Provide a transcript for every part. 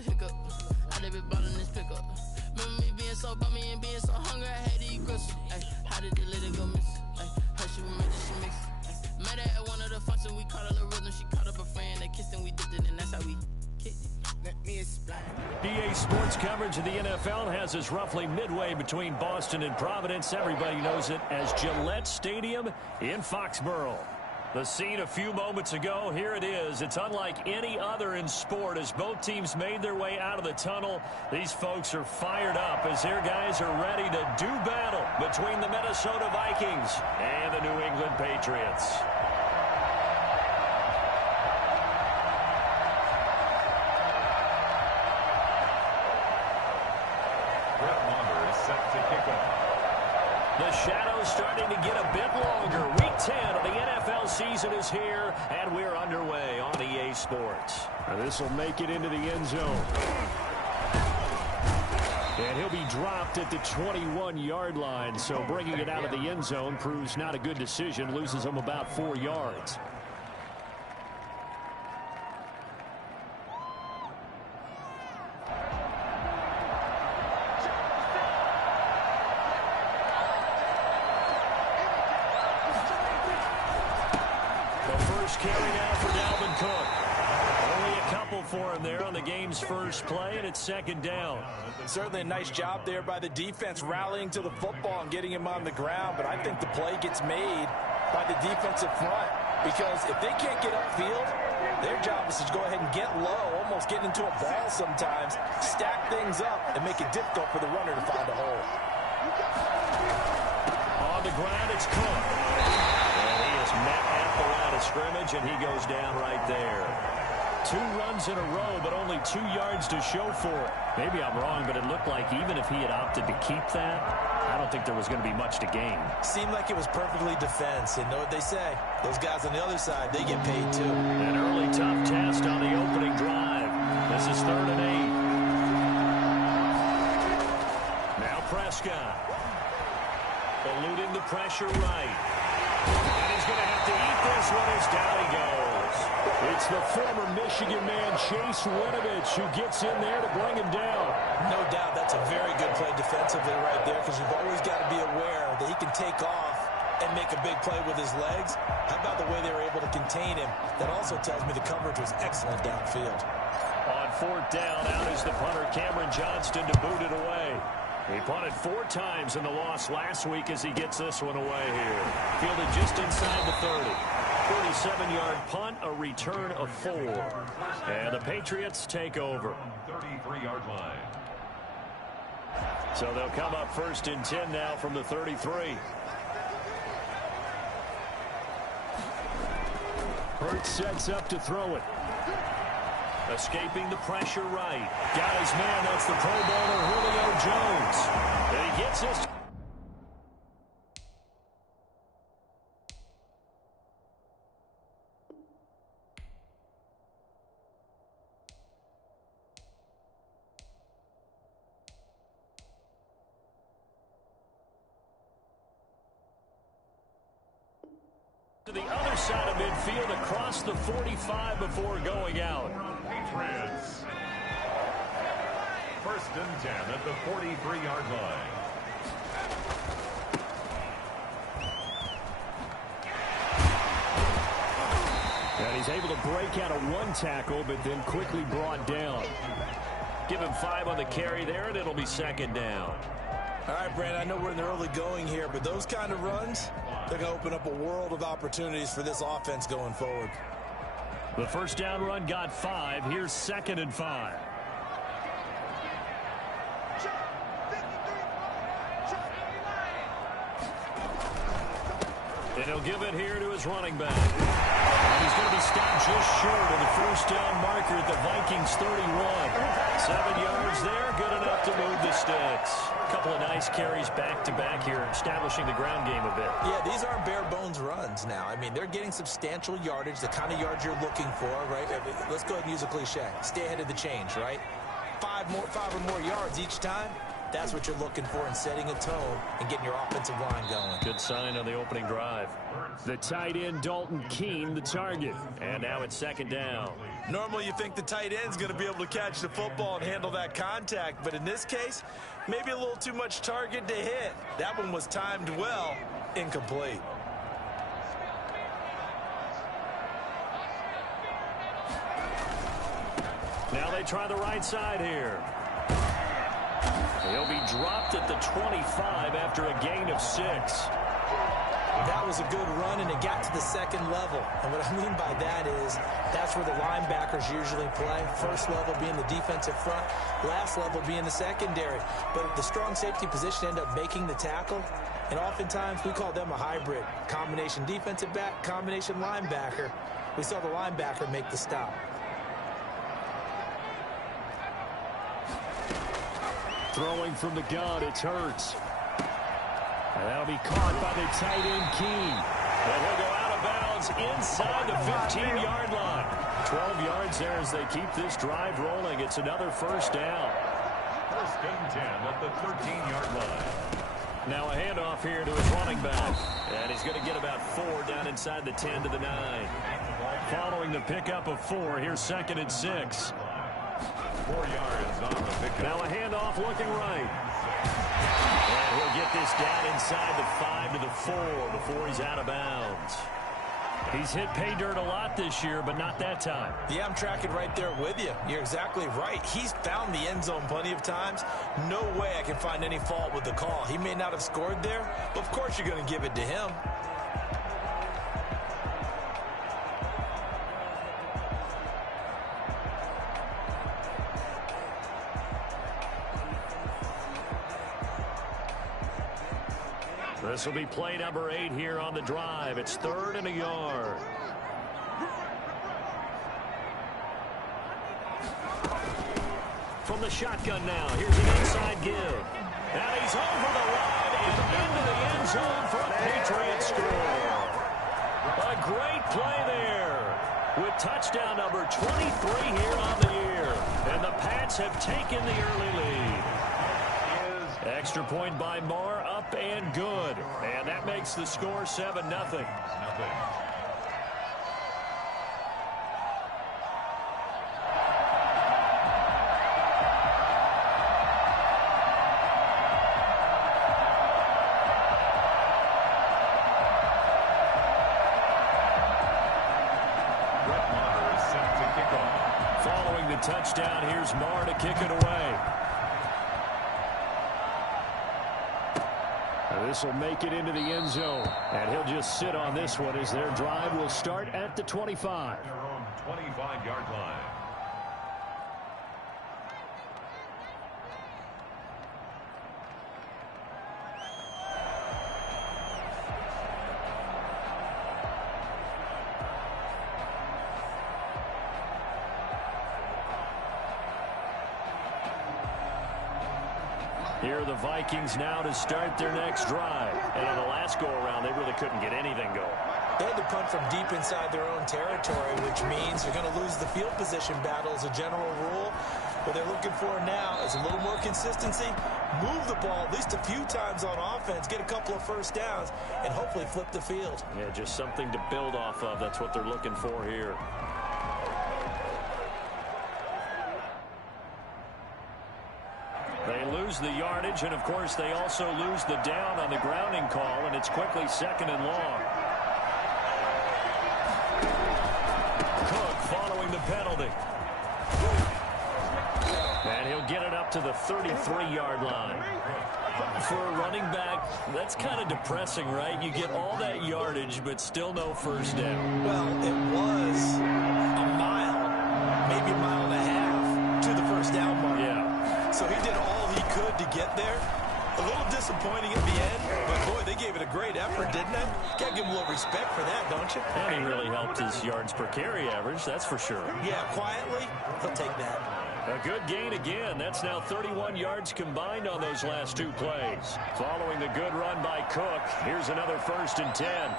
a hiccup. I did be ballin' this pickup. Remember me being so bummy and being so hungry, I had to eat gristle. Ay, how did the lady go miss? Ay, how she was made she mix. Met her at one of the functions, we caught her the rhythm. She caught up a friend, they kissed and we dipped it, and that's how we kicked it. Let me explain. EA Sports coverage of the NFL has us roughly midway between Boston and Providence. Everybody knows it as Gillette Stadium in Foxborough. The scene a few moments ago, here it is. It's unlike any other in sport as both teams made their way out of the tunnel. These folks are fired up as their guys are ready to do battle between the Minnesota Vikings and the New England Patriots. The shadow's starting to get a bit longer. Week 10 of the NFL season is here, and we're underway on EA Sports. This will make it into the end zone. And he'll be dropped at the 21-yard line, so bringing it out of the end zone proves not a good decision, loses him about 4 yards. Carry now for Dalvin Cook. Only a couple for him there on the game's first play, and it's second down. Certainly a nice job there by the defense rallying to the football and getting him on the ground, but I think the play gets made by the defensive front because if they can't get upfield, their job is to go ahead and get low, almost get into a ball sometimes, stack things up, and make it difficult for the runner to find a hole. On the ground, it's Cook. And he is met at the line of scrimmage, and he goes down right there. 2 runs in a row, but only 2 yards to show for it. Maybe I'm wrong, but it looked like even if he had opted to keep that, I don't think there was going to be much to gain. Seemed like it was perfectly defense, and know what they say. Those guys on the other side, they get paid too. An early tough test on the opening drive. This is 3rd and 8. Now Prescott. Eluding the pressure right. And he's going to have to eat this one as down he goes. It's the former Michigan man, Chase Winovich, who gets in there to bring him down. No doubt that's a very good play defensively right there because you've always got to be aware that he can take off and make a big play with his legs. How about the way they were able to contain him? That also tells me the coverage was excellent downfield. On 4th down, out is the punter, Cameron Johnston, to boot it away. He punted 4 times in the loss last week as he gets this one away here. Fielded just inside the 30. 37-yard punt, a return of 4. And the Patriots take over. 33-yard line. So they'll come up 1st and 10 now from the 33. Hurts sets up to throw it. Escaping the pressure right. Got his man. That's the Pro Bowler Julio Jones. And he gets this. To the other side of midfield across the 45 before going out. Patriots. 1st and 10 at the 43-yard line. And he's able to break out of 1 tackle, but then quickly brought down. Give him 5 on the carry there, and it'll be 2nd down. All right, Brandon, I know we're in the early going here, but those kind of runs, they're going to open up a world of opportunities for this offense going forward. The 1st down run got 5. Here's 2nd and 5. And he'll give it here to his running back. And he's going to be stopped just short of the 1st down marker at the Vikings 31. 7 yards there, good enough to move the sticks. A couple of nice carries back-to-back here, establishing the ground game a bit. Yeah, these aren't bare-bones runs now. I mean, they're getting substantial yardage, the kind of yards you're looking for, right? Let's go ahead and use a cliche. Stay ahead of the change, right? 5 or more yards each time. That's what you're looking for in setting a tone and getting your offensive line going. Good sign on the opening drive. The tight end, Dalton Keene, the target. And now it's second down. Normally you think the tight end's going to be able to catch the football and handle that contact, but in this case, maybe a little too much target to hit. That one was timed well, incomplete. Now they try the right side here. He'll be dropped at the 25 after a gain of 6. That was a good run, and it got to the second level. And what I mean by that is that's where the linebackers usually play. First level being the defensive front, last level being the secondary. But the strong safety position ended up making the tackle, and oftentimes we call them a hybrid. Combination defensive back, combination linebacker. We saw the linebacker make the stop. Throwing from the gun, it's Hurts. And that'll be caught by the tight end, Keene. And he'll go out of bounds inside the 15-yard line. 12 yards there as they keep this drive rolling. It's another first down. First and 10 at the 13-yard line. Now a handoff here to his running back. And he's going to get about 4 down inside the 10 to the 9. Following the pickup of 4, here's second and 6. 4 yards on the pickup. Now a handoff looking right. And he'll get this down inside the 5 to the 4 before he's out of bounds. He's hit pay dirt a lot this year, but not that time. Yeah, I'm tracking right there with you. You're exactly right. He's found the end zone plenty of times. No way I can find any fault with the call. He may not have scored there, but of course you're going to give it to him. This will be play number 8 here on the drive. It's 3rd and a yard. From the shotgun now, here's an inside give. And he's over the line and into the end zone for a Patriot score. A great play there with touchdown number 23 here on the year. And the Pats have taken the early lead. Extra point by Marr, up and good. And that makes the score 7-0. Following the touchdown, here's Marr to kick it away. This will make it into the end zone. And he'll just sit on this one as their drive will start at the 25. Their own 25-yard line. Here are the Vikings now to start their next drive. And on the last go-around, they really couldn't get anything going. They had to punt from deep inside their own territory, which means you're going to lose the field position battle as a general rule. What they're looking for now is a little more consistency, move the ball at least a few times on offense, get a couple of first downs, and hopefully flip the field. Yeah, just something to build off of. That's what they're looking for here. They lose the yardage, and of course they also lose the down on the grounding call, and it's quickly 2nd and long. Cook following the penalty. And he'll get it up to the 33-yard line. For a running back, that's kind of depressing, right? You get all that yardage, but still no first down. Well, it was a mile, maybe a mile and a half to the first down mark. Yeah. So he did all he could to get there. A little disappointing at the end, but boy, they gave it a great effort, didn't they? Gotta give him a little respect for that, don't you? And he really helped his yards per carry average, that's for sure. Yeah, quietly, he'll take that. A good gain again. That's now 31 yards combined on those last 2 plays. Following the good run by Cook, here's another 1st and 10.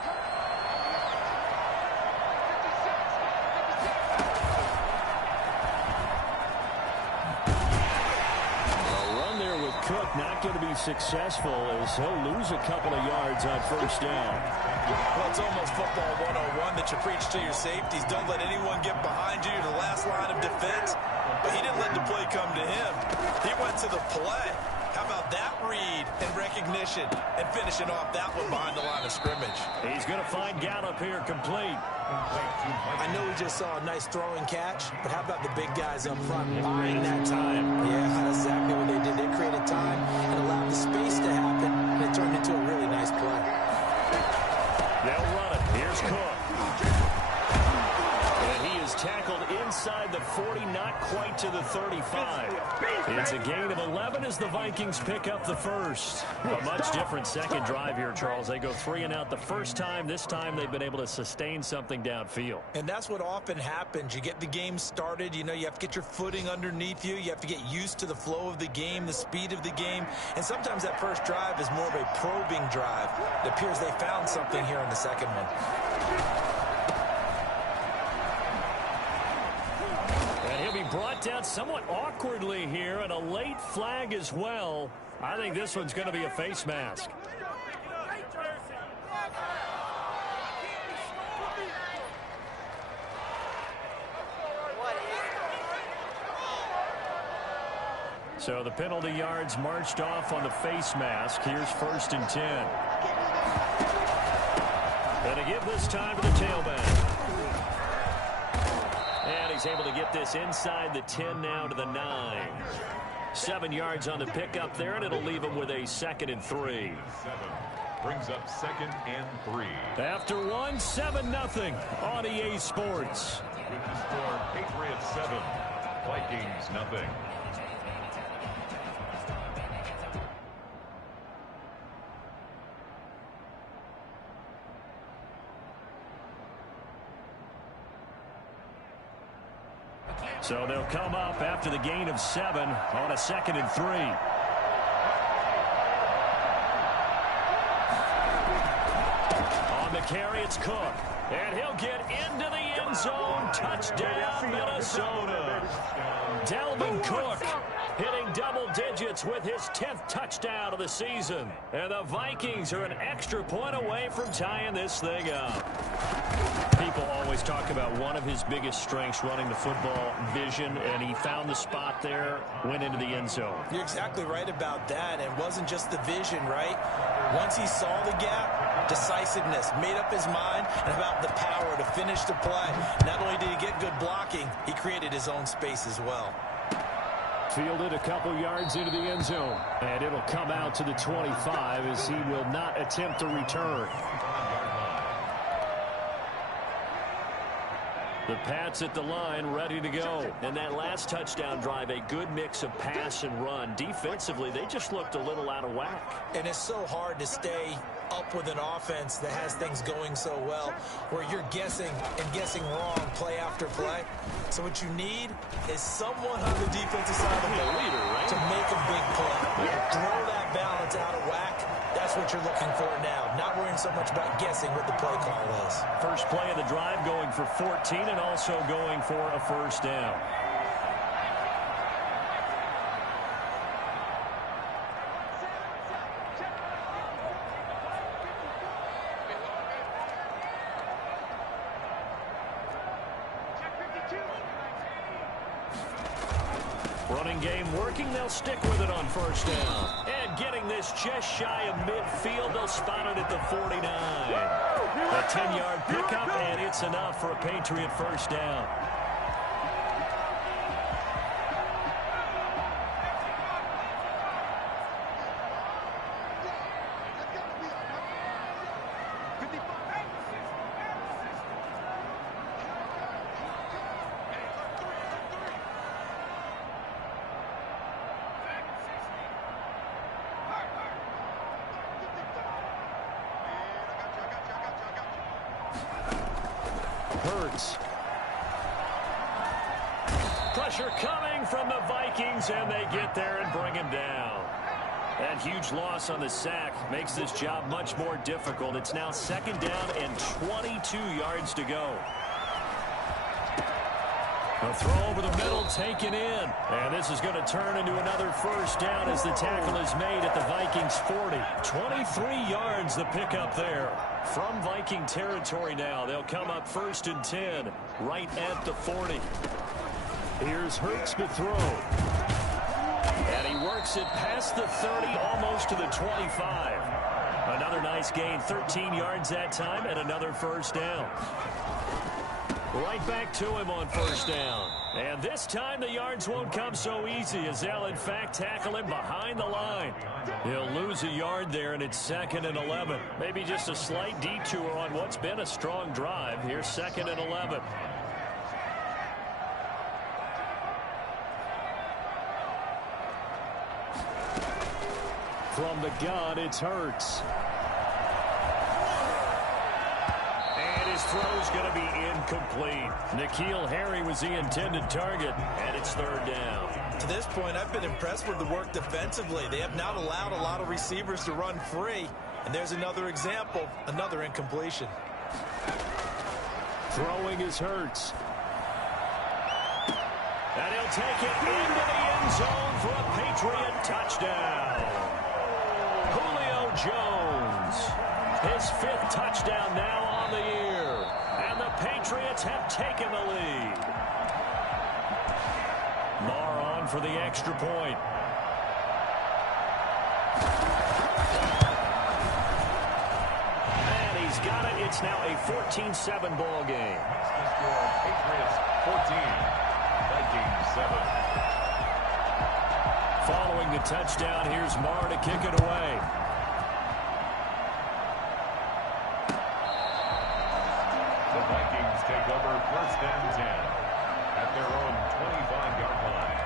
Cook not going to be successful as he'll lose a couple of yards on first down. Well, it's almost football 101 that you preach to your safeties. Don't let anyone get behind you to the last line of defense. But he didn't let the play come to him. He went to the play. How about that read and recognition and finishing off that one behind the line of scrimmage? He's going to find Gallup here complete. I know we just saw a nice throwing catch, but how about the big guys up front buying that time? Yeah, that's exactly what they did. They created time and allowed the space to happen, and it turned into a really nice play. They'll run it. Here's Cook. And he is tackled inside the 40, not quite to the 35. It's a gain of 11 as the Vikings pick up the first. A much different second drive here, Charles. They go 3 and out the first time. This time they've been able to sustain something downfield. And that's what often happens. You get the game started. You know, you have to get your footing underneath you. You have to get used to the flow of the game, the speed of the game. And sometimes that first drive is more of a probing drive. It appears they found something here in the second one. Brought down somewhat awkwardly here, and a late flag as well. I think this one's going to be a face mask. So the penalty yards marched off on the face mask. Here's 1st and 10. Going to give this time to the tailback. And he's able to get this inside the 10 now to the 9. 7 yards on the pickup there, and it'll leave him with a 2nd and 3. 7 brings up 2nd and 3. After 1, 7-0 on EA Sports. With the score, Patriots 7, Vikings nothing. So they'll come up after the gain of 7 on a 2nd and 3. On the carry, it's Cook. And he'll get into the end zone. Touchdown, Minnesota. Dalvin Cook hitting double digits with his 10th touchdown of the season. And the Vikings are an extra point away from tying this thing up. People always talk about one of his biggest strengths running the football, vision, and he found the spot there, went into the end zone. You're exactly right about that, and it wasn't just the vision, right? Once he saw the gap, decisiveness, made up his mind, and about the power to finish the play. Not only did he get good blocking, he created his own space as well. Fielded a couple yards into the end zone, and it'll come out to the 25 as he will not attempt to return. The Pats at the line, ready to go. And that last touchdown drive, a good mix of pass and run. Defensively, they just looked a little out of whack. And it's so hard to stay up with an offense that has things going so well, where you're guessing and guessing wrong play after play. So what you need is someone on the defensive side of the ball to make a big play. Throw that balance out of whack. That's what you're looking for now. Not worrying so much about guessing what the play call is. First play of the drive going for 14 and also going for a first down. Running game working. They'll stick with it on first down. And getting this just shy of midfield. They'll spot it at the 49. A 10-yard pickup, and it's enough for a Patriot first down. Hurts. Pressure coming from the Vikings, and they get there and bring him down. That huge loss on the sack makes this job much more difficult. It's now 2nd down and 22 yards to go. A throw over the middle, taken in. And this is going to turn into another first down as the tackle is made at the Vikings 40. 23 yards the pickup there. From Viking territory now, they'll come up 1st and 10, right at the 40. Here's Hurts to throw. And he works it past the 30, almost to the 25. Another nice gain, 13 yards that time, and another first down. Right back to him on first down. And this time the yards won't come so easy as they'll, in fact, tackle him behind the line. He'll lose a yard there, and it's 2nd and 11. Maybe just a slight detour on what's been a strong drive. Here's 2nd and 11. From the gun, it's Hurts. His throw's going to be incomplete. N'Keal Harry was the intended target, and it's 3rd down. To this point, I've been impressed with the work defensively. They have not allowed a lot of receivers to run free. And there's another example, another incompletion. Throwing is Hurts. And he'll take it into the end zone for a Patriot touchdown. Julio Jones, his 5th touchdown now on the year. And the Patriots have taken the lead. Marr on for the extra point. And he's got it. It's now a 14-7 ball game. Patriots 14, Vikings 7. Following the touchdown, here's Marr to kick it away. The Vikings take over 1st and 10 at their own 25-yard line.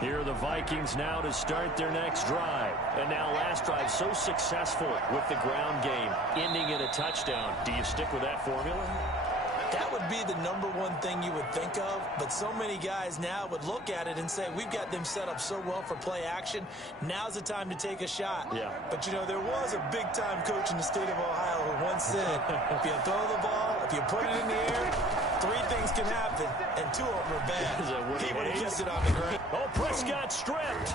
Here are the Vikings now to start their next drive. And now last drive so successful with the ground game, ending in a touchdown. Do you stick with that formula? That would be the #1 thing you would think of, but so many guys now would look at it and say, we've got them set up so well for play action. Now's the time to take a shot. Yeah. But, you know, there was a big-time coach in the state of Ohio who once said, if you throw the ball, if you put it in the air, 3 things can happen, and 2 of them are bad. He would have kept it on the ground. Oh, Prescott stripped.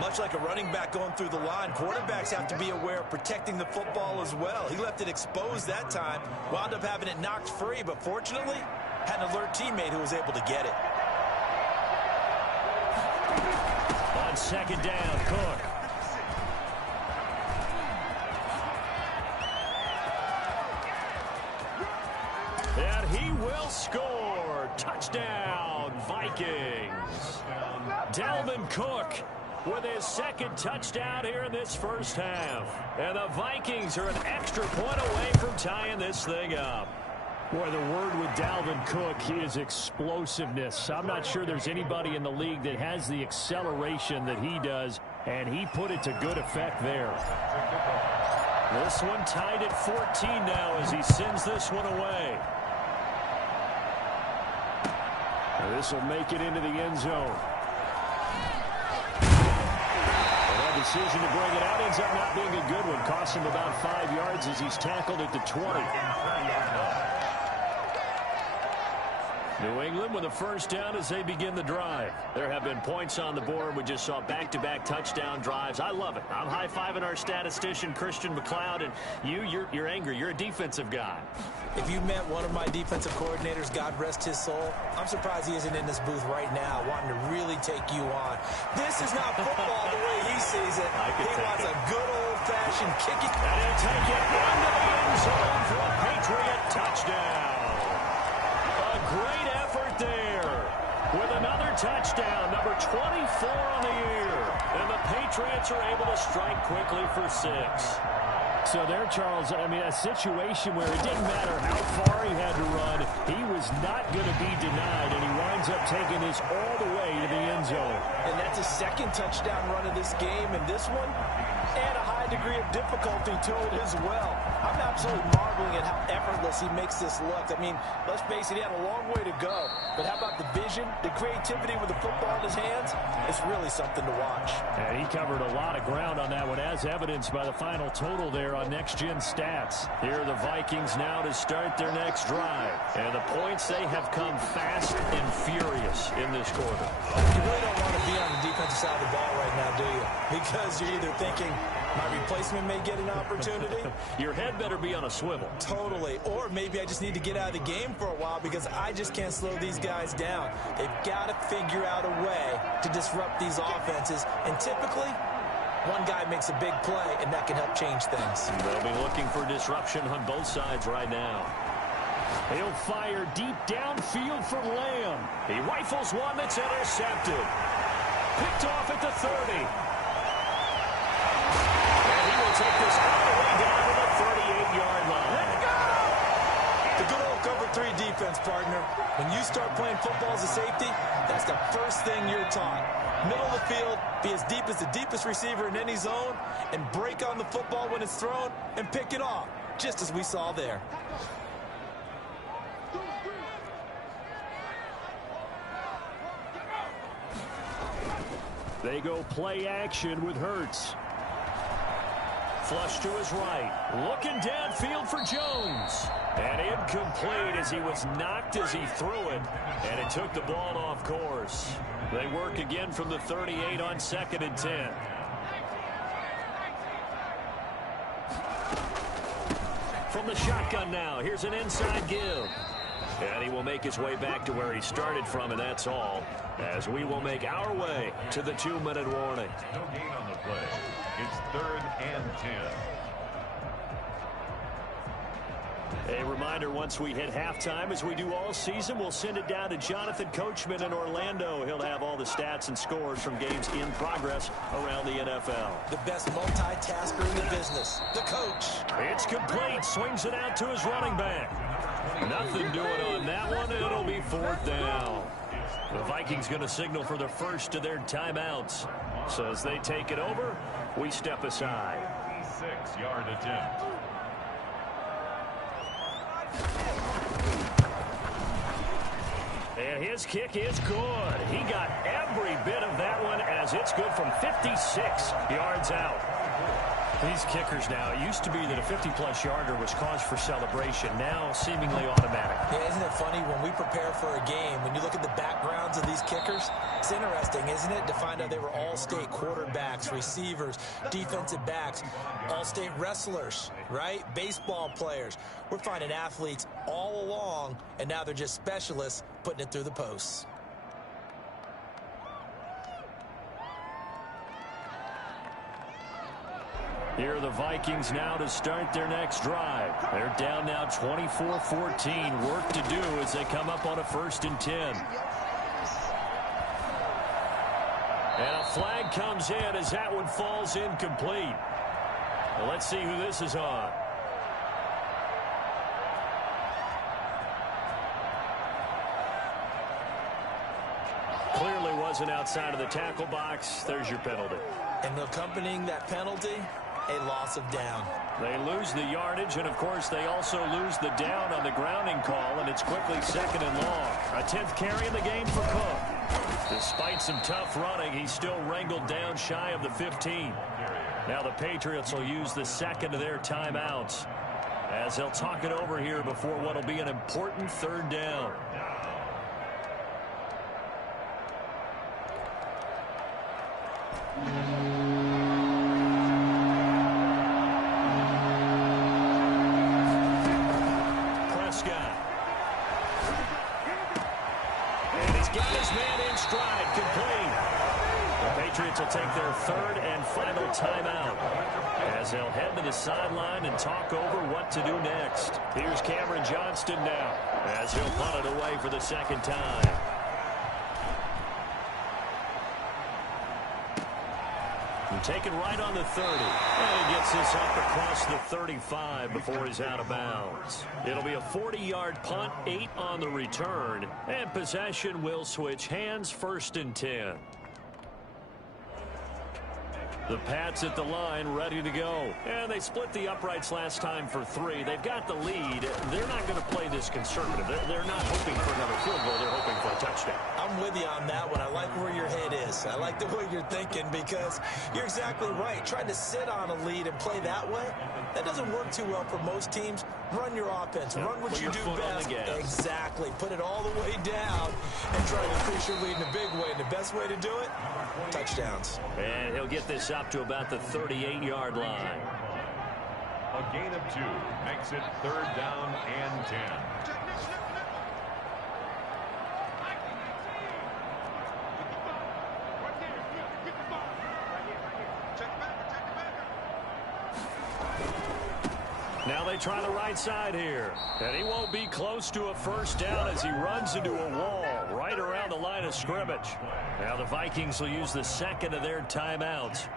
Much like a running back going through the line, quarterbacks have to be aware of protecting the football as well. He left it exposed that time, wound up having it knocked free, but fortunately, had an alert teammate who was able to get it. On 2nd down, Cook. And he will score. Touchdown, Vikings. Dalvin Cook with his 2nd touchdown here in this first half. And the Vikings are an extra point away from tying this thing up. Boy, the word with Dalvin Cook is explosiveness. I'm not sure there's anybody in the league that has the acceleration that he does, and he put it to good effect there. This one tied at 14 now as he sends this one away. This will make it into the end zone. That decision to bring it out ends up not being a good one. Cost him about 5 yards as he's tackled at the 20. New England with a first down as they begin the drive. There have been points on the board. We just saw back-to-back touchdown drives. I love it. I'm high-fiving our statistician, Christian McLeod, and you're angry. You're a defensive guy. If you met one of my defensive coordinators, God rest his soul, I'm surprised he isn't in this booth right now wanting to really take you on. This is not football the way he sees it. He wants a good old-fashioned kick it. And he'll take it into the end zone for a Patriot touchdown. A great effort there with another touchdown, number 24 on the year. And the Patriots are able to strike quickly for 6. So there, Charles, I mean, a situation where it didn't matter how far he had to run, he was not going to be denied, and he winds up taking this all the way to the end zone. And that's his second touchdown run of this game, and this one, and a high degree of difficulty to it as well. I'm absolutely marveling at how effortless he makes this look. I mean, let's face it, he had a long way to go. But how about the vision, the creativity with the football in his hands? It's really something to watch. And he covered a lot of ground on that one, as evidenced by the final total there on Next Gen Stats. Here are the Vikings now to start their next drive. And the points, they have come fast and furious in this quarter. You really don't want to be on the defensive side of the ball right now, do you? Because you're either thinking, my replacement may get an opportunity. Your head better be on a swivel. Totally. Or maybe I just need to get out of the game for a while because I just can't slow these guys down. They've got to figure out a way to disrupt these offenses. And typically, one guy makes a big play, and that can help change things. They'll be looking for disruption on both sides right now. He'll fire deep downfield from Lamb. He rifles one that's intercepted. Picked off at the 30. Take this all the way down to the 38-yard line. Let it go! The good old cover 3 defense, partner. When you start playing football as a safety, that's the first thing you're taught. Middle of the field, be as deep as the deepest receiver in any zone, and break on the football when it's thrown and pick it off, just as we saw there. They go play action with Hurts. Flush to his right. Looking downfield for Jones. And incomplete as he was knocked as he threw it. And it took the ball off course. They work again from the 38 on 2nd and 10. From the shotgun now, here's an inside give. And he will make his way back to where he started from, and that's all. As we will make our way to the 2-minute warning. No gain on the play. It's 3rd and 10. A reminder, once we hit halftime, as we do all season, we'll send it down to Jonathan Coachman in Orlando. He'll have all the stats and scores from games in progress around the NFL. The best multitasker in the business, the coach. It's complete. Swings it out to his running back. Nothing doing on that one. It'll be 4th down. The Vikings going to signal for the first of their timeouts. So as they take it over, we step aside. 6-yard attempt. And his kick is good. He got every bit of that one as it's good from 56 yards out. These kickers now, it used to be that a 50-plus yarder was cause for celebration. Now seemingly automatic. Yeah, isn't it funny when we prepare for a game, when you look at the backgrounds of these kickers, it's interesting, isn't it, to find out they were all-state quarterbacks, receivers, defensive backs, all-state wrestlers, right? Baseball players. We're finding athletes all along, and now they're just specialists putting it through the posts. Here are the Vikings now to start their next drive. They're down now 24-14. Work to do as they come up on a 1st and 10. And a flag comes in as that one falls incomplete. Well, let's see who this is on. Clearly wasn't outside of the tackle box. There's your penalty. And accompanying that penalty, a loss of down. They lose the yardage, and of course they also lose the down on the grounding call, and it's quickly 2nd and long. A 10th carry in the game for Cook. Despite some tough running, he's still wrangled down shy of the 15. Now the Patriots will use the 2nd of their timeouts as they'll talk it over here before what will be an important 3rd down. Prescott. And he's got his man in stride, complete. The Patriots will take their 3rd and final timeout as they'll head to the sideline and talk over what to do next. Here's Cameron Johnston now as he'll punt it away for the 2nd time. taken right on the 30. And he gets this up across the 35 before he's out of bounds. It'll be a 40-yard punt, 8 on the return. And possession will switch hands, 1st and 10. The Pats at the line, ready to go. And they split the uprights last time for 3. They've got the lead. They're not going to play this conservative. They're not hoping for another field goal. They're hoping for a touchdown. I'm with you on that one. I like where your head is. I like the way you're thinking because you're exactly right. Trying to sit on a lead and play that way, that doesn't work too well for most teams. Run your offense. Run what you do best. Exactly. Put it all the way down and try to increase your lead in a big way. And the best way to do it, touchdowns. And he'll get this up to about the 38-yard line. A gain of 2 makes it 3rd down and 10. Now they try the right side here. And he won't be close to a 1st down as he runs into a wall right around the line of scrimmage. Now the Vikings will use the 2nd of their timeouts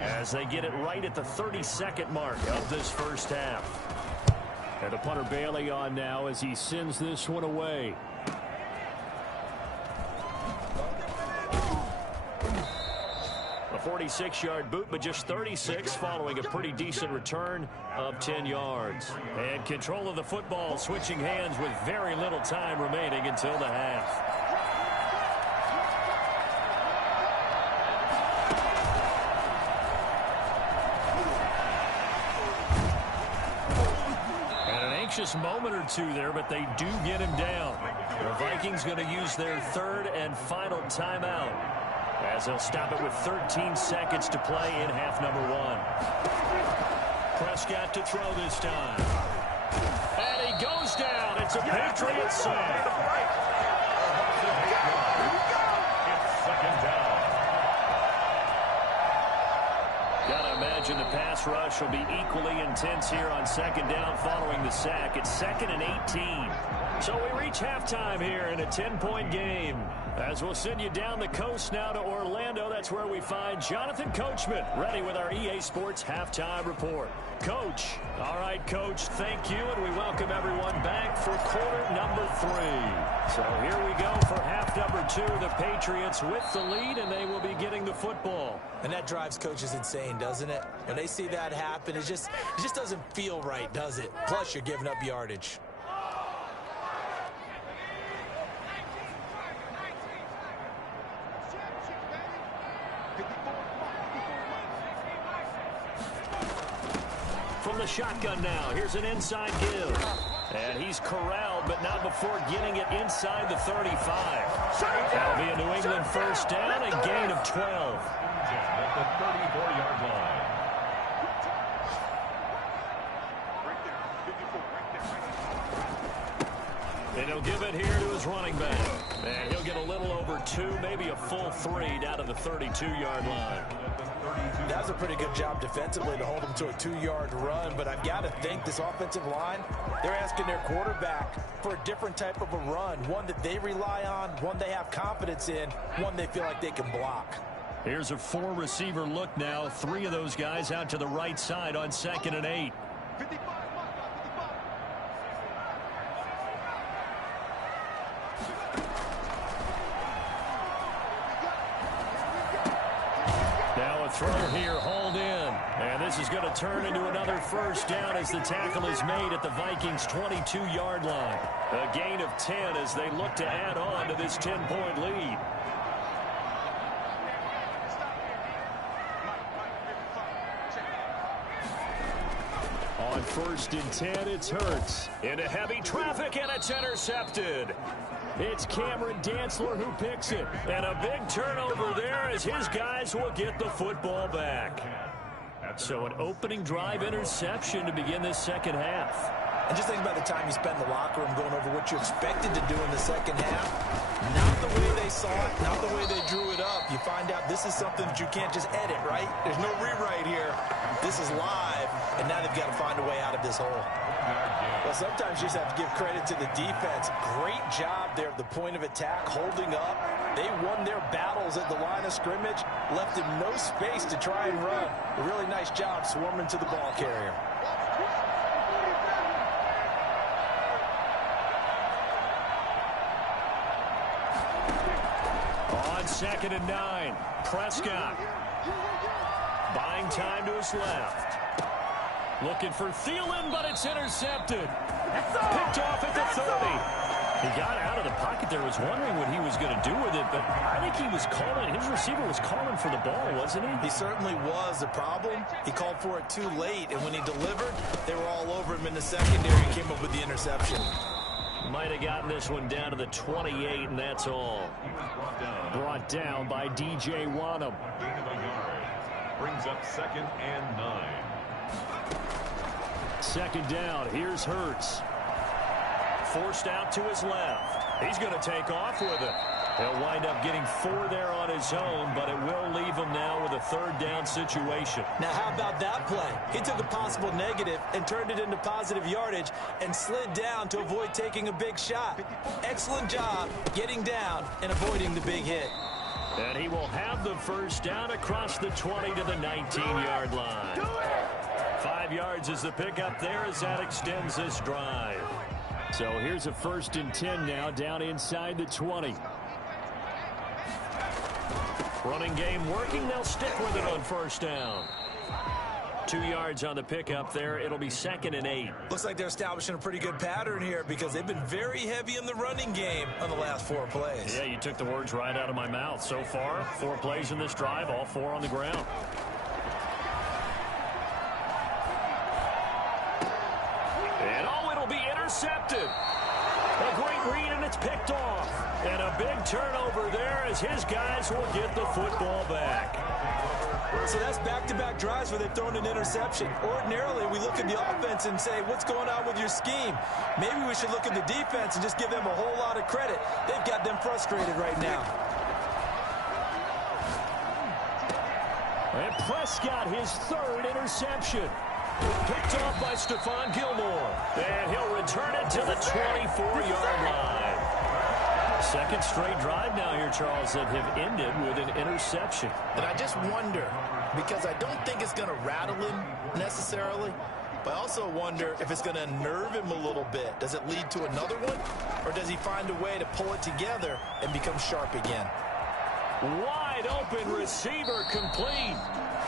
as they get it right at the 32nd mark of this 1st half. And the punter Bailey on now as he sends this one away. A 46-yard boot, but just 36 following a pretty decent return of 10 yards. And control of the football switching hands with very little time remaining until the half. And an anxious moment or two there, but they do get him down. The Vikings going to use their 3rd and final timeout, as they'll stop it with 13 seconds to play in half number 1. Prescott to throw this time. And he goes down. It's a Patriot sack. It's 2nd down. Gotta imagine the pass rush will be equally intense here on 2nd down following the sack. It's 2nd and 18. So we reach halftime here in a 10-point game. As we'll send you down the coast now to Orlando, that's where we find Jonathan Coachman, ready with our EA Sports Halftime Report. Coach. All right, Coach, thank you, and we welcome everyone back for quarter number 3. So here we go for half number 2. The Patriots with the lead, and they will be getting the football. And that drives coaches insane, doesn't it? When they see that happen, it just doesn't feel right, does it? Plus, you're giving up yardage. From the shotgun now, here's an inside give. And he's corralled, but not before getting it inside the 35. That'll be a New England 1st down, a gain of 12. At the 34-yard line. And he'll give it here to his running back. And he'll get a little over 2, maybe a full 3 down to the 32-yard line. That was a pretty good job defensively to hold him to a 2-yard run, but I've got to think this offensive line, they're asking their quarterback for a different type of a run, one that they rely on, one they have confidence in, one they feel like they can block. Here's a 4-receiver look now. 3 of those guys out to the right side on 2nd and 8. Throw here, hauled in. And this is going to turn into another 1st down as the tackle is made at the Vikings' 22-yard line. A gain of 10 as they look to add on to this 10-point lead. On 1st and 10, it's Hurts. Into heavy traffic, and it's intercepted. It's Cameron Dantzler who picks it. And a big turnover there as his guys will get the football back. So an opening drive interception to begin this 2nd half. And just think about the time you spend in the locker room going over what you expected to do in the 2nd half. Not the way they saw it, not the way they drew it up. You find out this is something that you can't just edit, right? There's no rewrite here. This is live, and now they've got to find a way out of this hole. Well, sometimes you just have to give credit to the defense. Great job there at the point of attack, holding up. They won their battles at the line of scrimmage, left them no space to try and run. A really nice job swarming to the ball carrier. On 2nd and 9, Prescott buying time to his left. Looking for Thielen, but it's intercepted. Picked off at the 30. He got out of the pocket there, was wondering what he was going to do with it, but I think he was calling, his receiver was calling for the ball, wasn't he? He certainly was. The problem, he called for it too late, and when he delivered, they were all over him in the secondary and came up with the interception. Might have gotten this one down to the 28, and that's all. Brought down by DJ Wanham. Gain of a yard. Brings up 2nd and 9. 2nd down, here's Hurts. Forced out to his left. He's going to take off with it. He'll wind up getting 4 there on his own, but it will leave him now with a 3rd down situation. Now, how about that play? He took a possible negative and turned it into positive yardage and slid down to avoid taking a big shot. Excellent job getting down and avoiding the big hit. And he will have the 1st down across the 20 to the 19-yard line. 5 yards is the pickup there as that extends this drive. So here's a 1st and 10 now, down inside the 20. Running game working. They'll stick with it on 1st down. 2 yards on the pickup there. It'll be 2nd and 8. Looks like they're establishing a pretty good pattern here because they've been very heavy in the running game on the last 4 plays. Yeah, you took the words right out of my mouth. So far, 4 plays in this drive, all 4 on the ground. And it'll be intercepted. A great read, and it's picked off. And a big turnover there as his guys will get the football back. So that's back-to-back drives where they've thrown an interception. Ordinarily, we look at the offense and say, what's going on with your scheme? Maybe we should look at the defense and just give them a whole lot of credit. They've got them frustrated right now. And Prescott, his 3rd interception. Picked off by Stephon Gilmore. And he'll return it to the 24-yard line. 2nd straight drive now here, Charles, that have ended with an interception. And I just wonder, because I don't think it's going to rattle him necessarily, but I also wonder if it's going to nerve him a little bit. Does it lead to another one, or does he find a way to pull it together and become sharp again? Wide open receiver complete.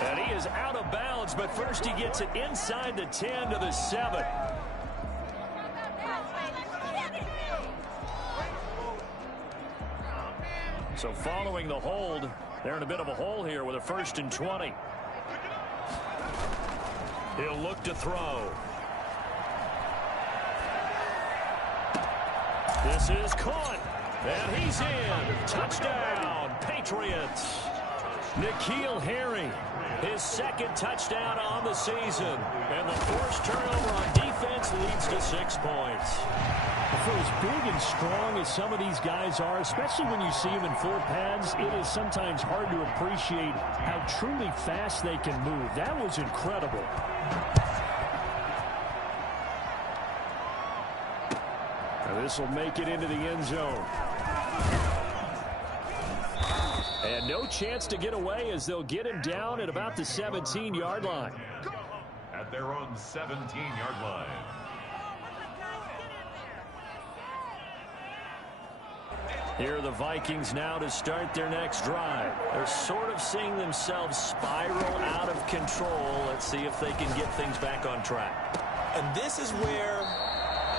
And he is out of bounds, but first he gets it inside the 10 to the 7. So following the hold, they're in a bit of a hole here with a 1st and 20. He'll look to throw. This is caught. And he's in. Touchdown, Patriots. N'Keal Harry, his 2nd touchdown on the season. And the forced turnover on defense leads to 6 points. For as big and strong as some of these guys are, especially when you see them in full pads, it is sometimes hard to appreciate how truly fast they can move. That was incredible. Now this will make it into the end zone. And no chance to get away as they'll get him down at about the 17-yard line. At their own 17-yard line. Here are the Vikings now to start their next drive. They're sort of seeing themselves spiral out of control. Let's see if they can get things back on track. And this is where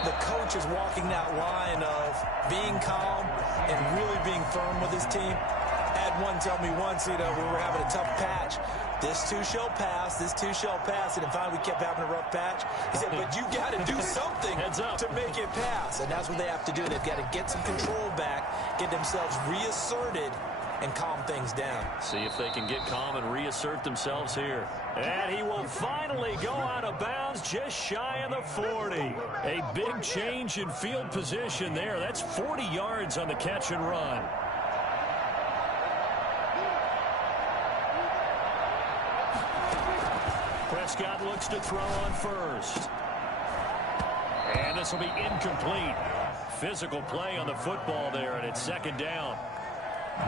the coach is walking that line of being calm and really being firm with his team. I had one tell me once, we were having a tough patch. This too shall pass, this too shall pass. And then finally we kept having a rough patch. He said, but you got to do something to make it pass. And that's what they have to do. They've got to get some control back, get themselves reasserted, and calm things down. See if they can get calm and reassert themselves here. And he will finally go out of bounds just shy of the 40. A big change in field position there. That's 40 yards on the catch and run. Prescott looks to throw on first. And this will be incomplete. Physical play on the football there, and it's second down.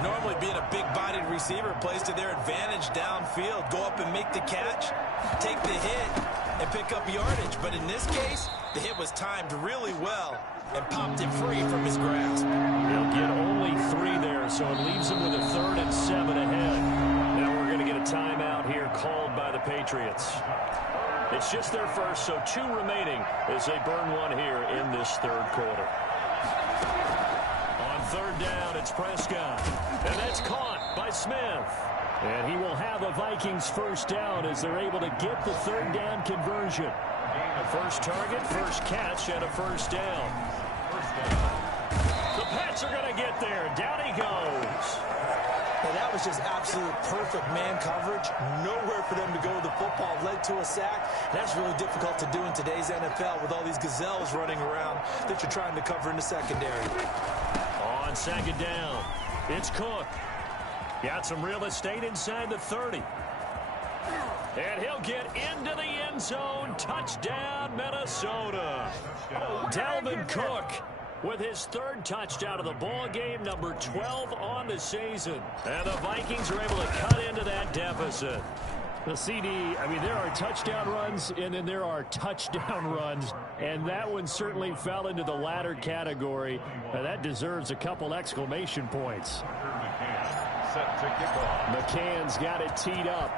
Normally being a big-bodied receiver plays to their advantage downfield. Go up and make the catch, take the hit, and pick up yardage. But in this case, the hit was timed really well and popped it free from his grasp. He'll get only 3 there, so it leaves him with a 3rd and 7 ahead. Now we're going to get a timeout here called by the Patriots. It's just their first, so 2 remaining as they burn one here in this 3rd quarter. On 3rd down, it's Prescott. And that's caught by Smith. And he will have a Vikings first down as they're able to get the 3rd down conversion. First target, first catch, and a first down. The Pats are going to get there. Down he goes. And that was just absolute perfect man coverage. Nowhere for them to go with the football. Led to a sack. That's really difficult to do in today's NFL with all these gazelles running around that you're trying to cover in the secondary. On 2nd down, it's Cook. Got some real estate inside the 30. And he'll get into the end zone. Touchdown, Minnesota. Dalvin Cook with his 3rd touchdown of the ball game, number 12 on the season. And the Vikings are able to cut into that deficit. The CD, I mean, there are touchdown runs, and then there are touchdown runs, and that one certainly fell into the latter category. That deserves a couple exclamation points. Set to kick off. McCann's got it teed up.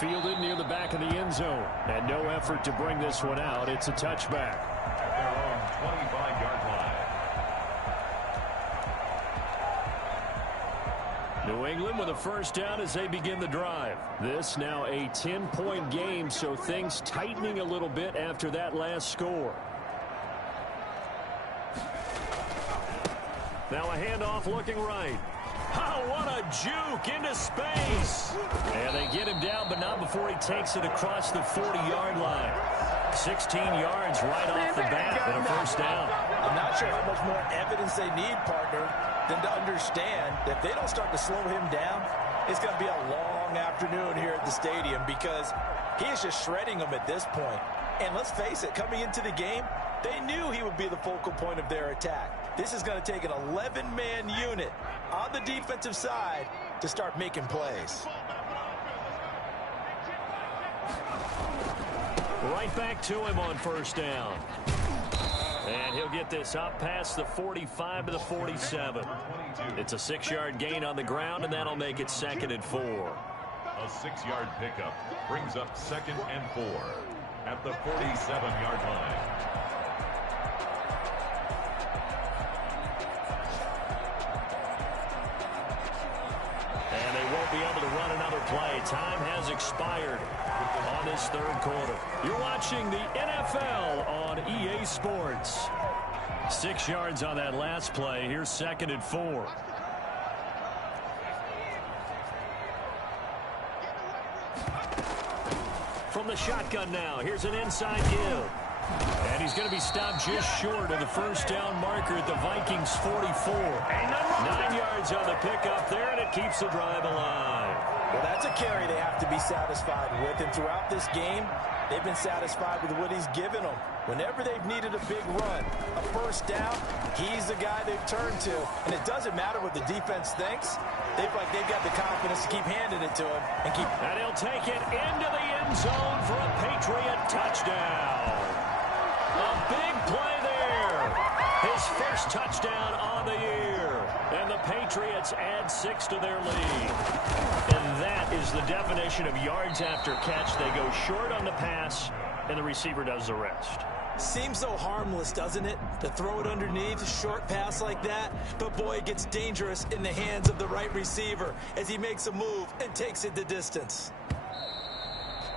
Fielded near the back of the end zone. And no effort to bring this one out. It's a touchback. At their own 25-yard line. New England with a first down as they begin the drive. This now a 10-point game, so things tightening a little bit after that last score. Now a handoff looking right. Oh, what a juke into space. And they get him down, but not before he takes it across the 40-yard line. 16 yards right off the bat and a first down. I'm not sure how much more evidence they need, partner, than to understand that if they don't start to slow him down, it's going to be a long afternoon here at the stadium because he is just shredding them at this point. And let's face it, coming into the game, they knew he would be the focal point of their attack. This is going to take an 11-man unit on the defensive side to start making plays. Right back to him on first down. And he'll get this up past the 45 to the 47. It's a 6-yard gain on the ground, and that'll make it 2nd and 4. A 6-yard pickup brings up 2nd and 4 at the 47-yard line. And they won't be able to run another play. Time has expired on this 3rd quarter. You're watching the NFL on EA Sports. 6 yards on that last play. Here's 2nd and 4. From the shotgun now, here's an inside give. And he's going to be stopped just short of the first down marker at the Vikings 44. 9 yards on the pickup there, and it keeps the drive alive. Well, that's a carry they have to be satisfied with. And throughout this game, they've been satisfied with what he's given them. Whenever they've needed a big run, a first down, he's the guy they've turned to. And it doesn't matter what the defense thinks. They've got the confidence to keep handing it to him. And he'll take it into the end zone for a Patriot touchdown. A big play there. His first touchdown on the year. And the Patriots add 6 to their lead. And that is the definition of yards after catch. They go short on the pass, and the receiver does the rest. Seems so harmless, doesn't it? To throw it underneath, a short pass like that. But boy, it gets dangerous in the hands of the right receiver as he makes a move and takes it the distance.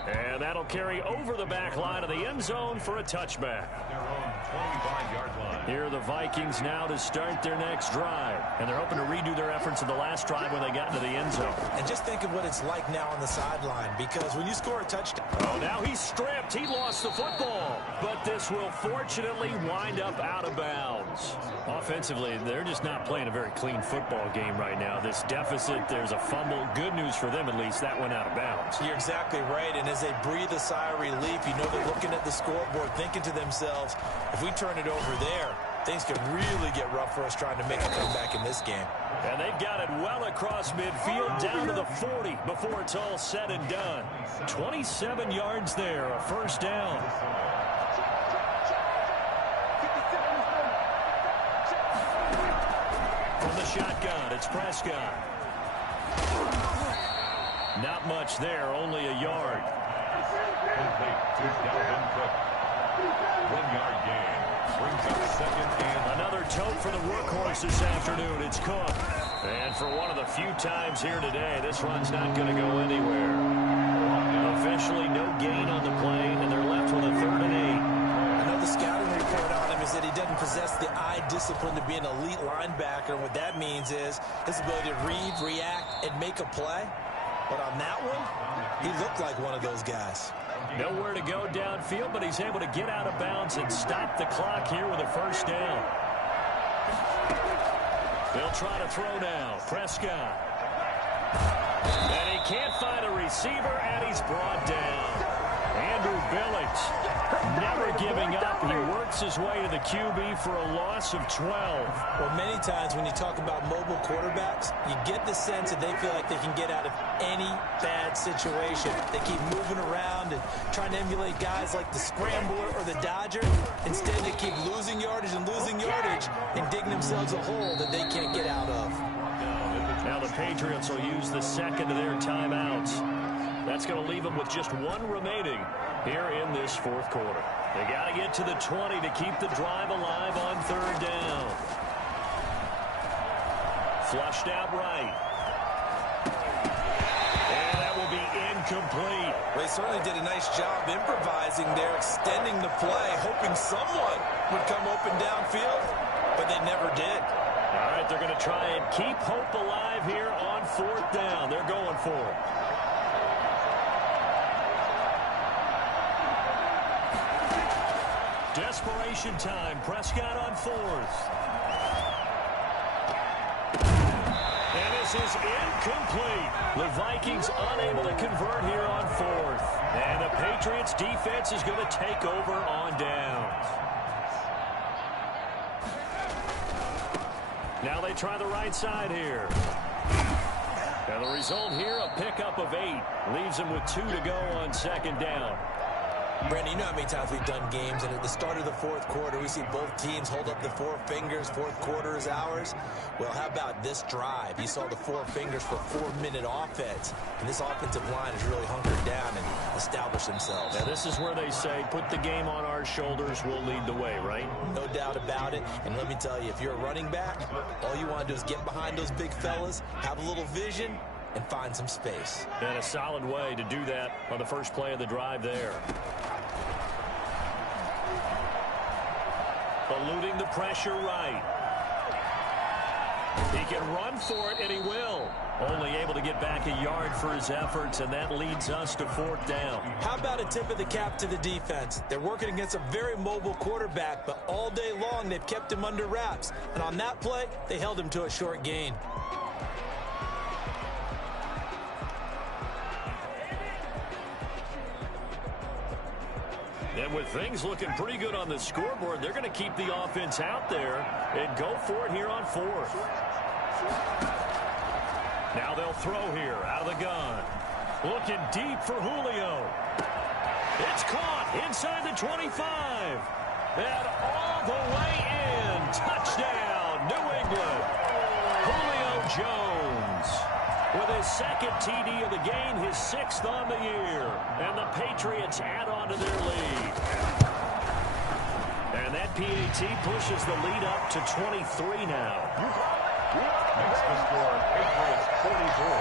And that'll carry over the back line of the end zone for a touchback. At their own 25-yard line. Here are the Vikings now to start their next drive. And they're hoping to redo their efforts in the last drive when they got into the end zone. And just think of what it's like now on the sideline, because when you score a touchdown. Oh, now he's stripped. He lost the football. But this will fortunately wind up out of bounds. Offensively, they're just not playing a very clean football game right now. This deficit, there's a fumble. Good news for them, at least. That went out of bounds. You're exactly right. And as they breathe a sigh of relief, you know they're looking at the scoreboard, thinking to themselves, if we turn it over there, things could really get rough for us trying to make a comeback in this game. And they've got it well across midfield down to the 40 before it's all said and done. 27 yards there, a first down. From the shotgun, it's Prescott. Not much there, only a yard. Complete to Dalvin Cook. 1-yard gain. Brings up second and another tote for the workhorse this afternoon. It's Cook. And for one of the few times here today, this run's not going to go anywhere. Officially, no gain on the play, and they're left with a 3rd and 8. I know the scouting report on him is that he doesn't possess the eye discipline to be an elite linebacker. And what that means is his ability to read, react, and make a play. But on that one, he looked like one of those guys. Nowhere to go downfield, but he's able to get out of bounds and stop the clock here with a first down. They'll try to throw now. Prescott. And he can't find a receiver, and he's brought down. Andrew Billings never giving up. He works his way to the QB for a loss of 12. Well, many times when you talk about mobile quarterbacks, you get the sense that they feel like they can get out of any bad situation. They keep moving around and trying to emulate guys like the Scrambler or the Dodger. Instead, they keep losing yardage and digging themselves a hole that they can't get out of. Now the Patriots will use the second of their timeouts. That's going to leave them with just one remaining here in this 4th quarter. They got to get to the 20 to keep the drive alive on 3rd down. Flushed out right. And that will be incomplete. They certainly did a nice job improvising there, extending the play, hoping someone would come open downfield, but they never did. All right, they're going to try and keep hope alive here on 4th down. They're going for it. Desperation time. Prescott on 4th. And this is incomplete. The Vikings unable to convert here on 4th. And the Patriots defense is going to take over on downs. Now they try the right side here. And the result here, a pickup of 8. Leaves them with 2 to go on 2nd down. Brandon, you know how many times we've done games, and at the start of the 4th quarter, we see both teams hold up the 4 fingers, 4th quarter is ours. Well, how about this drive? You saw the 4 fingers for 4-minute offense, and this offensive line has really hunkered down and established themselves. Now, this is where they say, put the game on our shoulders, we'll lead the way, right? No doubt about it, and let me tell you, if you're a running back, all you want to do is get behind those big fellas, have a little vision, and find some space. And a solid way to do that on the first play of the drive there. Eluding the pressure right. He can run for it, and he will. Only able to get back a yard for his efforts, and that leads us to 4th down. How about a tip of the cap to the defense? They're working against a very mobile quarterback, but all day long they've kept him under wraps. And on that play, they held him to a short gain. And with things looking pretty good on the scoreboard, they're going to keep the offense out there and go for it here on 4th. Now they'll throw here out of the gun. Looking deep for Julio. It's caught inside the 25. And all the way in. Touchdown, New England. Julio Jones with his 2nd TD of the game, his 6th on the year. And the Patriots add on to their lead. And that PAT pushes the lead up to 23 now. Makes the score Patriots 44,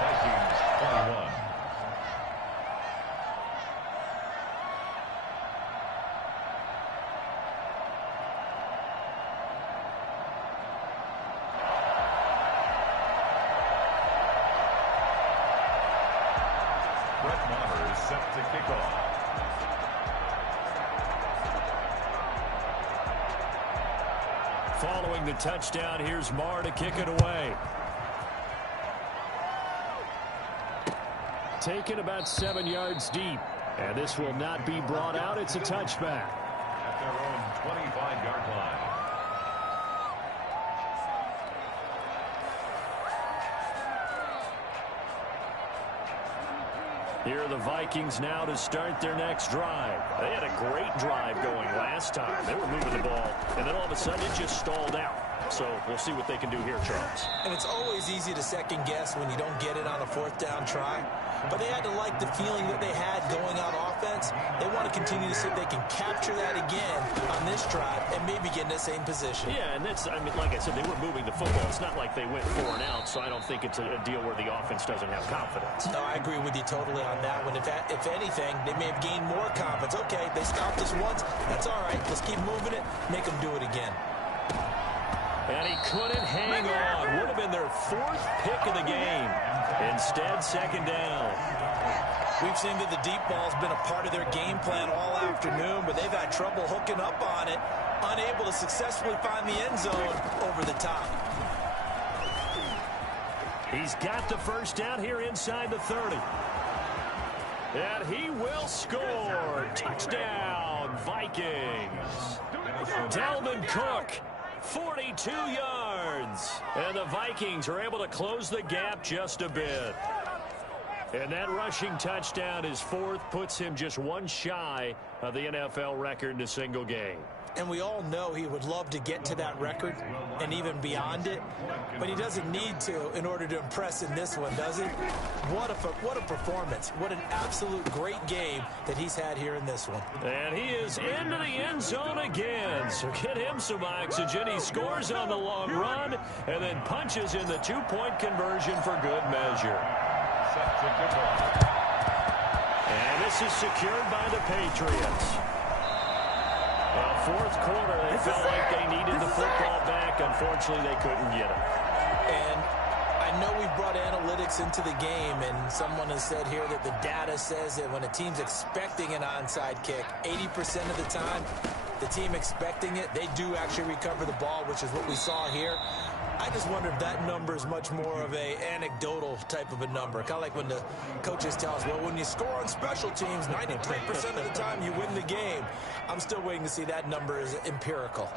Vikings 21. Brett Maher is set to kick off. Following the touchdown, here's Maher to kick it away. Taken about 7 yards deep. And this will not be brought out. It's a touchback. At their own 25-yard line. Here are the Vikings now to start their next drive. They had a great drive going last time. They were moving the ball, and then all of a sudden it just stalled out. So we'll see what they can do here, Charles. And it's always easy to second guess when you don't get it on a fourth down try. But they had to like the feeling that they had going on offense. They want to continue to see if they can capture that again on this drive and maybe get in the same position. Yeah, and that's, I mean, like I said, they were moving the football. It's not like they went 4 and out, so I don't think it's a deal where the offense doesn't have confidence. No, I agree with you totally on that one. If anything, they may have gained more confidence. Okay, they stopped us once. That's all right. Let's keep moving it. Make them do it again. And he couldn't hang on. Would have been their 4th pick of the game. Instead, second down. We've seen that the deep ball's been a part of their game plan all afternoon, but they've had trouble hooking up on it, unable to successfully find the end zone over the top. He's got the first down here inside the 30. And he will score. Touchdown, Vikings. Dalvin Cook, 42 yards. And the Vikings are able to close the gap just a bit. And that rushing touchdown, his 4th, puts him just 1 shy of the NFL record in a single game. And we all know he would love to get to that record and even beyond it, but he doesn't need to in order to impress in this one, does he? What a performance. What an absolute great game that he's had here in this one. And he is into the end zone again, so get him some oxygen. He scores on the long run and then punches in the 2-point conversion for good measure. And this is secured by the Patriots. Well, 4th quarter, they felt like they needed the football back. Unfortunately, they couldn't get it. And I know we've brought analytics into the game, and someone has said here that the data says that when a team's expecting an onside kick, 80% of the time, the team expecting it, they do actually recover the ball, which is what we saw here. I just wonder if that number is much more of a anecdotal type of a number. Kind of like when the coaches tell us, well, when you score on special teams, 93% of the time you win the game. I'm still waiting to see that number is empirical.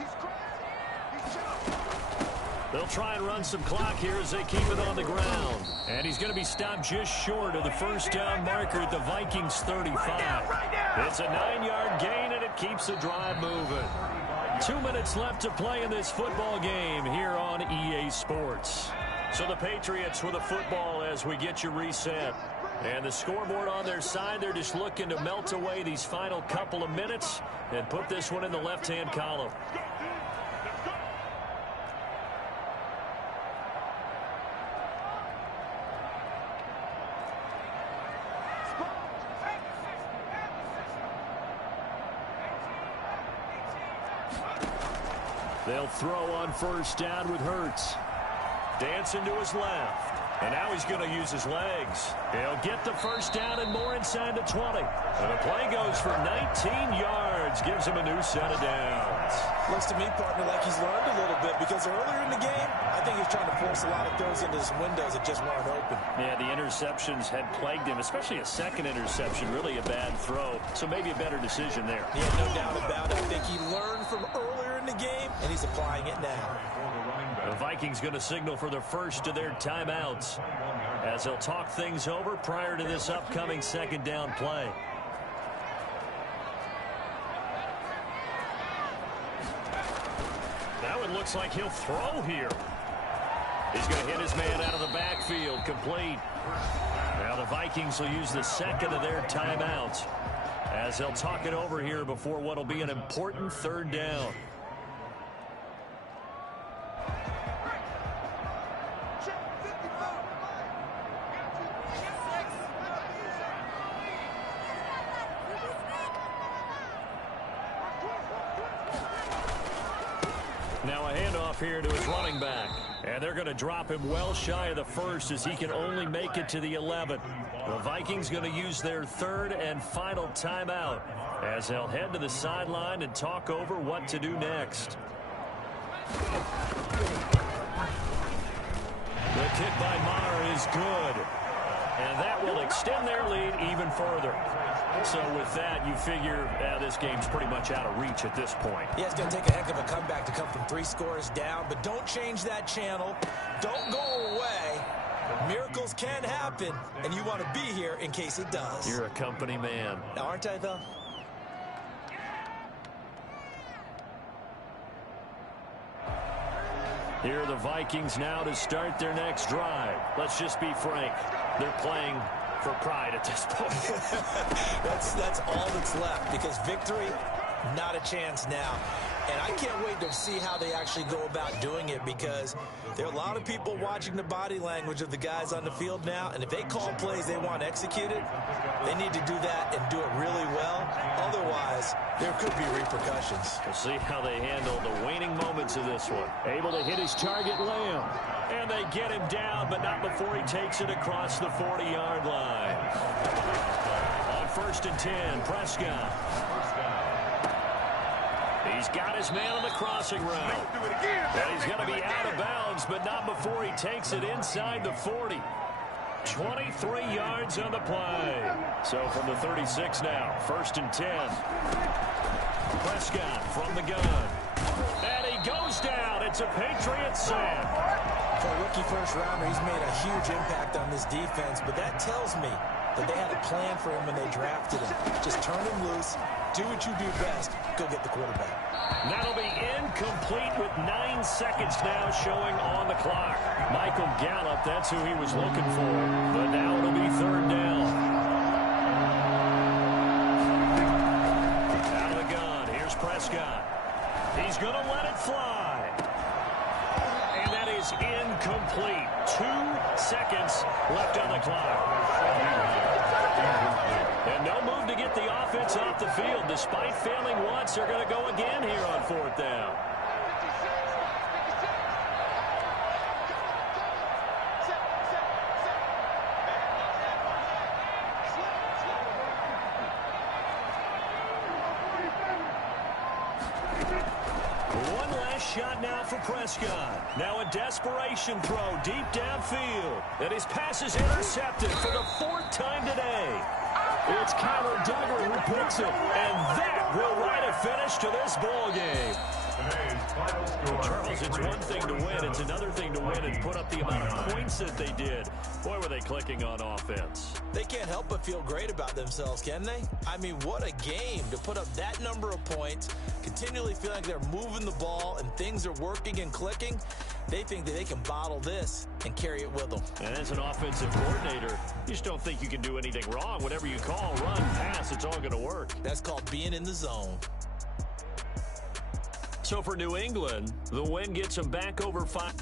They'll try and run some clock here as they keep it on the ground. And he's going to be stopped just short of the first down marker at the Vikings 35. It's a 9-yard gain, and it keeps the drive moving. 2 minutes left to play in this football game here on EA Sports. So the Patriots with a football as we get you reset. And the scoreboard on their side, they're just looking to melt away these final couple of minutes and put this one in the left-hand column. They'll throw on first down with Hurts. Dancing to his left. And now he's going to use his legs. He'll get the first down and more inside the 20. And the play goes for 19 yards. Gives him a new set of downs. Looks to me, partner, like he's learned a little bit, because earlier in the game, I think he's trying to force a lot of throws into some windows that just weren't open. Yeah, the interceptions had plagued him, especially a second interception. Really a bad throw. So maybe a better decision there. Yeah, no doubt about it. I think he learned from earlier in the game, and he's applying it now. The Vikings going to signal for the first of their timeouts as they'll talk things over prior to this upcoming second down play. Now it looks like he'll throw here. He's going to hit his man out of the backfield, complete. Now the Vikings will use the second of their timeouts as they'll talk it over here before what will be an important third down. Now a handoff here to his running back. And they're going to drop him well shy of the first as he can only make it to the 11. The Vikings going to use their third and final timeout as they'll head to the sideline and talk over what to do next. The kick by Maher is good. And that will extend their lead even further. So with that, you figure this game's pretty much out of reach at this point. Yeah, it's going to take a heck of a comeback to come from 3 scores down, but don't change that channel. Don't go away. Miracles can happen, and you want to be here in case it does. You're a company man. Aren't I, though? Here are the Vikings now to start their next drive. Let's just be frank. They're playing for pride at this point. that's all that's left, because victory, not a chance now. And I can't wait to see how they actually go about doing it, because there are a lot of people watching the body language of the guys on the field now, and if they call plays they want executed, they need to do that and do it really well. Otherwise, there could be repercussions. We'll see how they handle the waning moments of this one. Able to hit his target, Lamb. And they get him down, but not before he takes it across the 40-yard line. On 1st and 10, Prescott. He's got his man on the crossing route. And he's going to be out of bounds, but not before he takes it inside the 40. 23 yards on the play. So from the 36 now, 1st and 10. Prescott from the gun. And he goes down. It's a Patriots sack. For a rookie first-rounder, he's made a huge impact on this defense, but that tells me that they had a plan for him when they drafted him. Just turn him loose, do what you do best, go get the quarterback. That'll be incomplete with 9 seconds now showing on the clock. Michael Gallup, that's who he was looking for. But now it'll be 3rd down. Out of the gun, here's Prescott. He's going to let it fly. And that is incomplete. 2 seconds left on the clock. And no move to get the offense off the field. Despite failing once, they're going to go again here on 4th down. One last shot now for Prescott. Now a desperation throw deep downfield. And his pass is intercepted for the 4th time today. It's Kyler Duggar who picks it, and that will write a finish to this ball game. Charles, it's one thing to win. It's another thing to win and put up the amount of points that they did. Boy, were they clicking on offense. They can't help but feel great about themselves, can they? I mean, what a game to put up that number of points, continually feel like they're moving the ball and things are working and clicking. They think that they can bottle this and carry it with them. And as an offensive coordinator, you just don't think you can do anything wrong. Whatever you call, run, pass, it's all going to work. That's called being in the zone. So for New England, the win gets them back over 5.